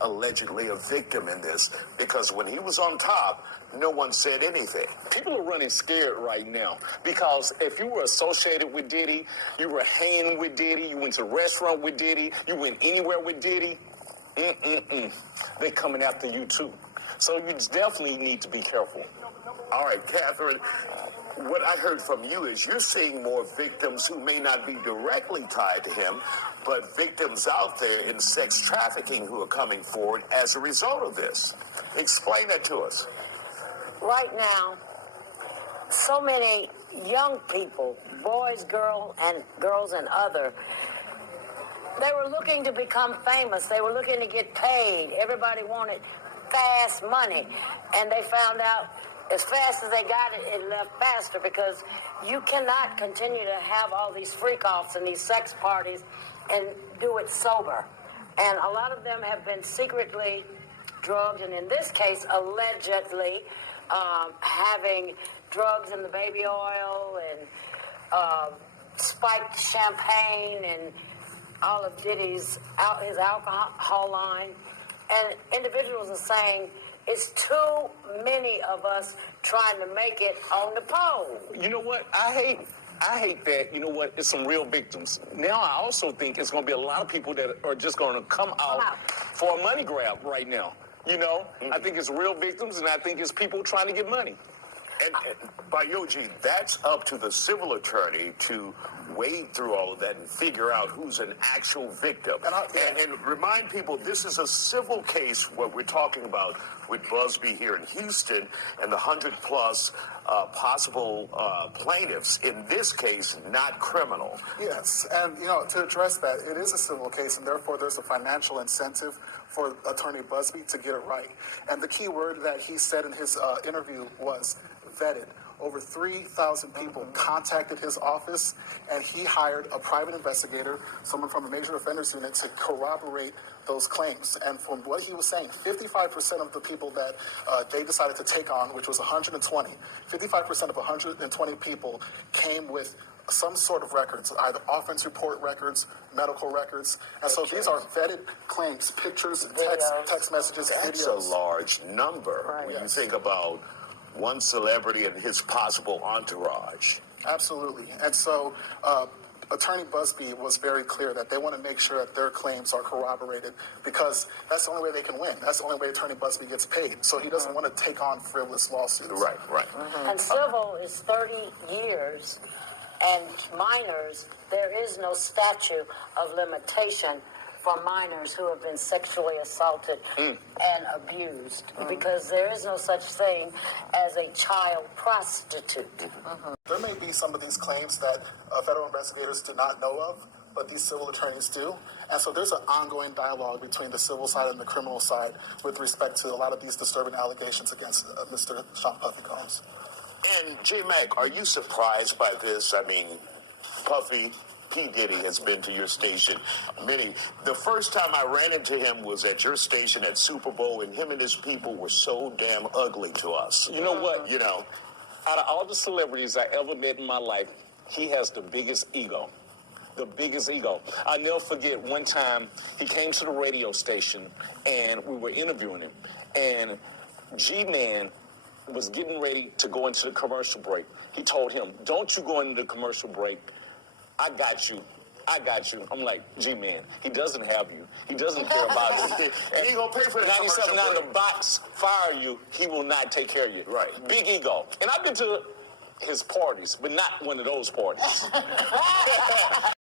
allegedly a victim in this? Because when he was on top, no one said anything. People are running scared right now because if you were associated with Diddy, you were hanging with Diddy, you went to a restaurant with Diddy, you went anywhere with Diddy, they're coming after you too. So you definitely need to be careful. All right, Catherine, what I heard from you is you're seeing more victims who may not be directly tied to him, but victims out there in sex trafficking who are coming forward as a result of this. Explain that to us. Right now, so many young people, boys, girls, and other, they were looking to become famous. They were looking to get paid. Everybody wanted fast money. And they found out as fast as they got it, it left faster because you cannot continue to have all these freak-offs and these sex parties and do it sober. And a lot of them have been secretly drugged, and in this case, allegedly, having drugs in the baby oil and spiked champagne and all of Diddy's his alcohol line. And individuals are saying it's too many of us trying to make it on the pole. You know what? I hate that, you know what, it's some real victims. Now I also think it's going to be a lot of people that are just going to come out for a money grab right now. You know, I think it's real victims, and I think it's people trying to get money. And Bayoji, that's up to the civil attorney to wade through all of that and figure out who's an actual victim. And remind people, this is a civil case, what we're talking about with Busby here in Houston and the 100-plus possible plaintiffs. In this case, not criminal. Yes, and, you know, to address that, it is a civil case, and therefore there's a financial incentive for Attorney Busby to get it right. And the key word that he said in his interview was vetted. Over 3,000 people contacted his office, and he hired a private investigator, someone from the Major Offenders Unit, to corroborate those claims. And from what he was saying, 55% of the people that they decided to take on, which was 120, 55% of 120 people came with some sort of records, either offense report records, medical records. And so these are vetted claims, pictures, text messages, videos. That's a large number when you think about one celebrity and his possible entourage. Absolutely. And so Attorney Busby was very clear that they want to make sure that their claims are corroborated because that's the only way they can win. That's the only way Attorney Busby gets paid. So he doesn't want to take on frivolous lawsuits. Right. And civil is 30 years, and minors, there is no statute of limitation for minors who have been sexually assaulted and abused, because there is no such thing as a child prostitute. There may be some of these claims that federal investigators do not know of, but these civil attorneys do. And so there's an ongoing dialogue between the civil side and the criminal side with respect to a lot of these disturbing allegations against Mr. Sean Puffy Combs. And J-Mac, are you surprised by this? I mean, Puffy, P. Diddy has been to your station many. The first time I ran into him was at your station at Super Bowl, and him and his people were so damn ugly to us. You know what? You know, out of all the celebrities I ever met in my life, he has the biggest ego. The biggest ego. I'll never forget one time he came to the radio station and we were interviewing him, and G-Man was getting ready to go into the commercial break. He told him, "Don't you go into the commercial break. I got you. I'm like, G-Man, he doesn't have you. He doesn't care about it. And he gonna pay for the 97.9 the box fire you, he will not take care of you. Right. Big ego. And I've been to his parties, but not one of those parties.